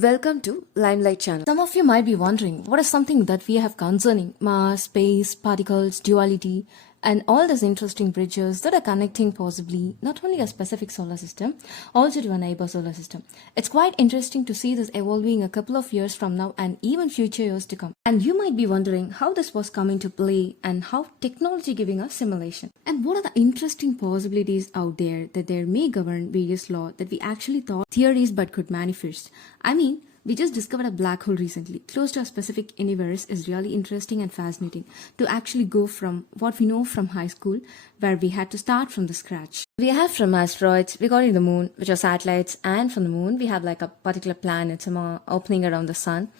Welcome to Limelight channel. Some of you might be wondering what is something that we have concerning mass, space, particles, duality, and all these interesting bridges that are connecting possibly not only a specific solar system, also to a neighbor solar system. It's quite interesting to see this evolving a couple of years from now and even future years to come. And you might be wondering how this was coming to play and how technology giving us simulation. And what are the interesting possibilities out there that there may govern various laws that we actually thought theories but could manifest. We just discovered a black hole recently. Close to a specific universe is really interesting and fascinating to actually go from what we know from high school, where we had to start from the scratch. We have from asteroids, we got in the moon, which are satellites, and from the moon, we have like a particular planet, some opening around the sun.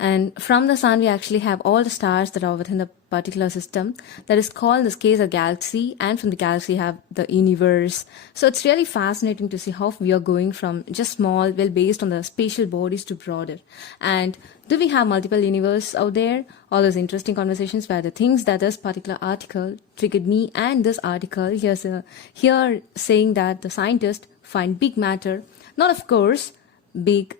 And from the sun, we actually have all the stars that are within the particular system that is called in this case a galaxy, and from the galaxy have the universe. So it's really fascinating to see how we are going from just small, well based on the spatial bodies to broader. And do we have multiple universes out there? All those interesting conversations where the things that this particular article triggered me, and this article here saying that the scientists find big matter, not of course big,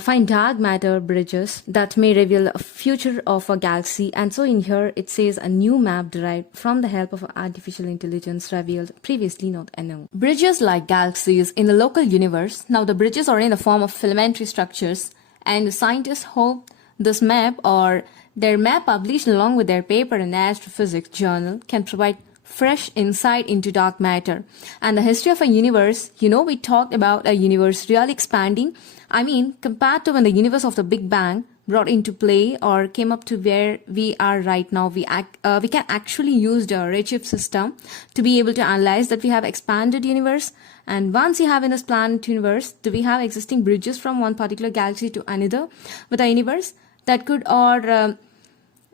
find dark matter bridges that may reveal a future of a galaxy. And so in here it says a new map derived from the help of artificial intelligence revealed previously not unknown. Bridges like galaxies in the local universe. Now the bridges are in the form of filamentary structures, and the scientists hope this map or their map published along with their paper in Astrophysics journal can provide fresh insight into dark matter and the history of a universe. We talked about a universe really expanding. Compared to when the universe of the Big Bang brought into play or came up to where we are right now, we can actually use the redshift system to be able to analyze that we have expanded universe. And once you have in this planet universe, do we have existing bridges from one particular galaxy to another with a universe that could or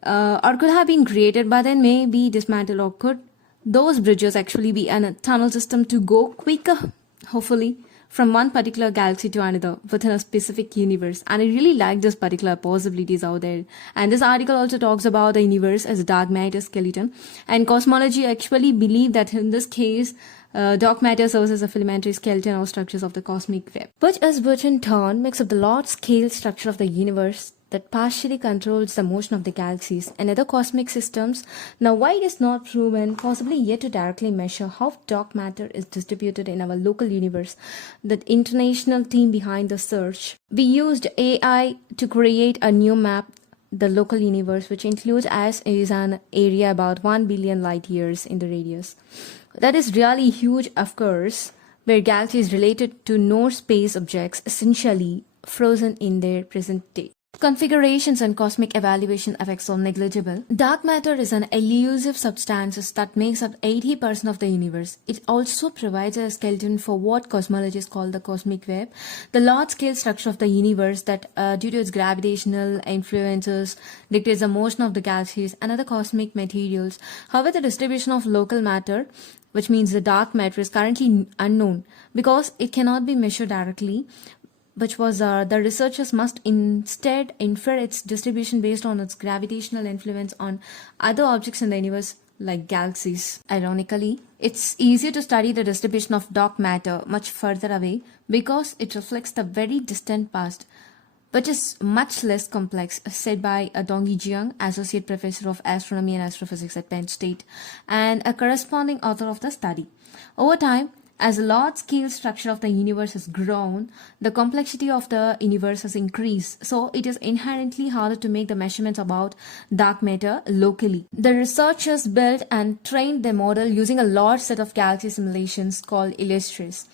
could have been created but then may be dismantled, or could those bridges actually be a tunnel system to go quicker, hopefully, from one particular galaxy to another within a specific universe. And I really like this particular possibilities out there. And this article also talks about the universe as a dark matter skeleton. And cosmology actually believe that in this case, dark matter serves as a filamentary skeleton or structures of the cosmic web, which in turn makes up the large-scale structure of the universe that partially controls the motion of the galaxies and other cosmic systems. Now, why it is not proven, possibly yet to directly measure how dark matter is distributed in our local universe, the international team behind the search. We used AI to create a new map, the local universe, which includes as is an area about 1 billion light years in the radius. That is really huge, of course, where galaxies related to no space objects essentially frozen in their present state. Configurations and cosmic evaluation effects are negligible. Dark matter is an elusive substance that makes up 80% of the universe. It also provides a skeleton for what cosmologists call the cosmic web, the large-scale structure of the universe that, due to its gravitational influences, dictates the motion of the galaxies and other cosmic materials. However, the distribution of local matter, which means the dark matter, is currently unknown because it cannot be measured directly, which was the researchers must instead infer its distribution based on its gravitational influence on other objects in the universe like galaxies. Ironically, it's easier to study the distribution of dark matter much further away because it reflects the very distant past, which is much less complex, said by Dongyi Jiang, Associate Professor of Astronomy and Astrophysics at Penn State, and a corresponding author of the study. Over time, as the large-scale structure of the universe has grown, the complexity of the universe has increased, so it is inherently harder to make the measurements about dark matter locally. The researchers built and trained their model using a large set of galaxy simulations called Illustris,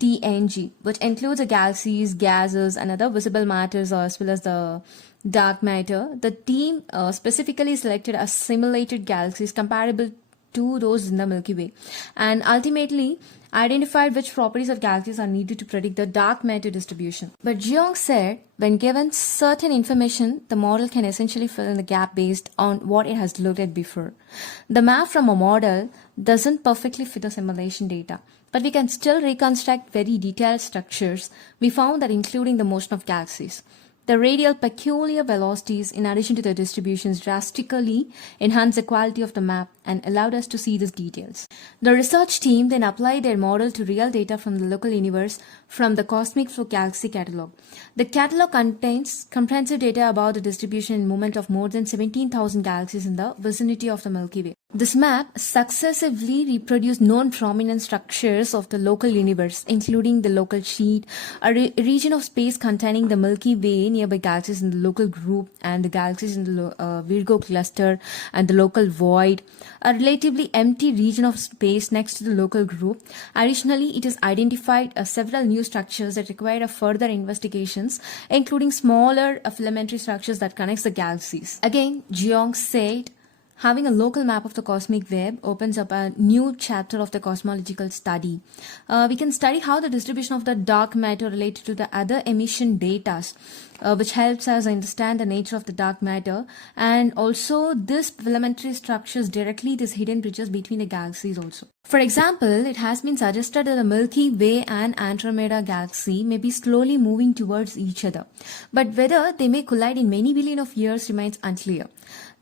TNG, which includes the galaxies, gases, and other visible matters as well as the dark matter. The team specifically selected a simulated galaxies comparable to those in the Milky Way, and ultimately identified which properties of galaxies are needed to predict the dark matter distribution. But Jiang said, when given certain information, the model can essentially fill in the gap based on what it has looked at before. The map from a model doesn't perfectly fit the simulation data, but we can still reconstruct very detailed structures. We found that including the motion of galaxies, the radial peculiar velocities, in addition to the distributions, drastically enhance the quality of the map and allowed us to see these details. The research team then applied their model to real data from the local universe from the Cosmic Flow Galaxy Catalog. The catalog contains comprehensive data about the distribution and movement of more than 17,000 galaxies in the vicinity of the Milky Way. This map successively reproduced known prominent structures of the local universe, including the local sheet, a region of space containing the Milky Way nearby galaxies in the local group, and the galaxies in the Virgo cluster, and the local void, a relatively empty region of space next to the local group. Additionally, it has identified several new structures that require further investigations, including smaller filamentary structures that connects the galaxies. Again, Jeong said, having a local map of the cosmic web opens up a new chapter of the cosmological study. We can study how the distribution of the dark matter related to the other emission data, which helps us understand the nature of the dark matter, and also this filamentary structures directly these hidden bridges between the galaxies also. For example, it has been suggested that the Milky Way and Andromeda galaxy may be slowly moving towards each other, but whether they may collide in many billion of years remains unclear.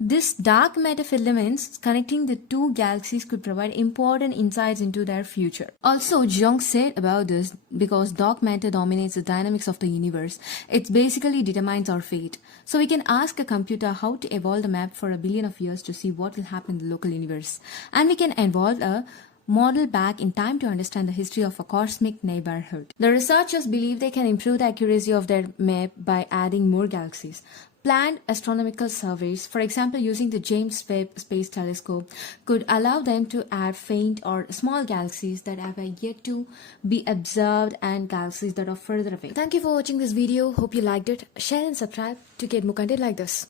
This dark matter filaments connecting the two galaxies could provide important insights into their future. Also, Jeong said about this, because dark matter dominates the dynamics of the universe, it basically determines our fate. So we can ask a computer how to evolve the map for a billion of years to see what will happen in the local universe. And we can evolve a model back in time to understand the history of a cosmic neighborhood. The researchers believe they can improve the accuracy of their map by adding more galaxies. Planned astronomical surveys, for example using the James Webb Space Telescope, could allow them to add faint or small galaxies that have yet to be observed and galaxies that are further away. Thank you for watching this video. Hope you liked it. Share and subscribe to get more content like this.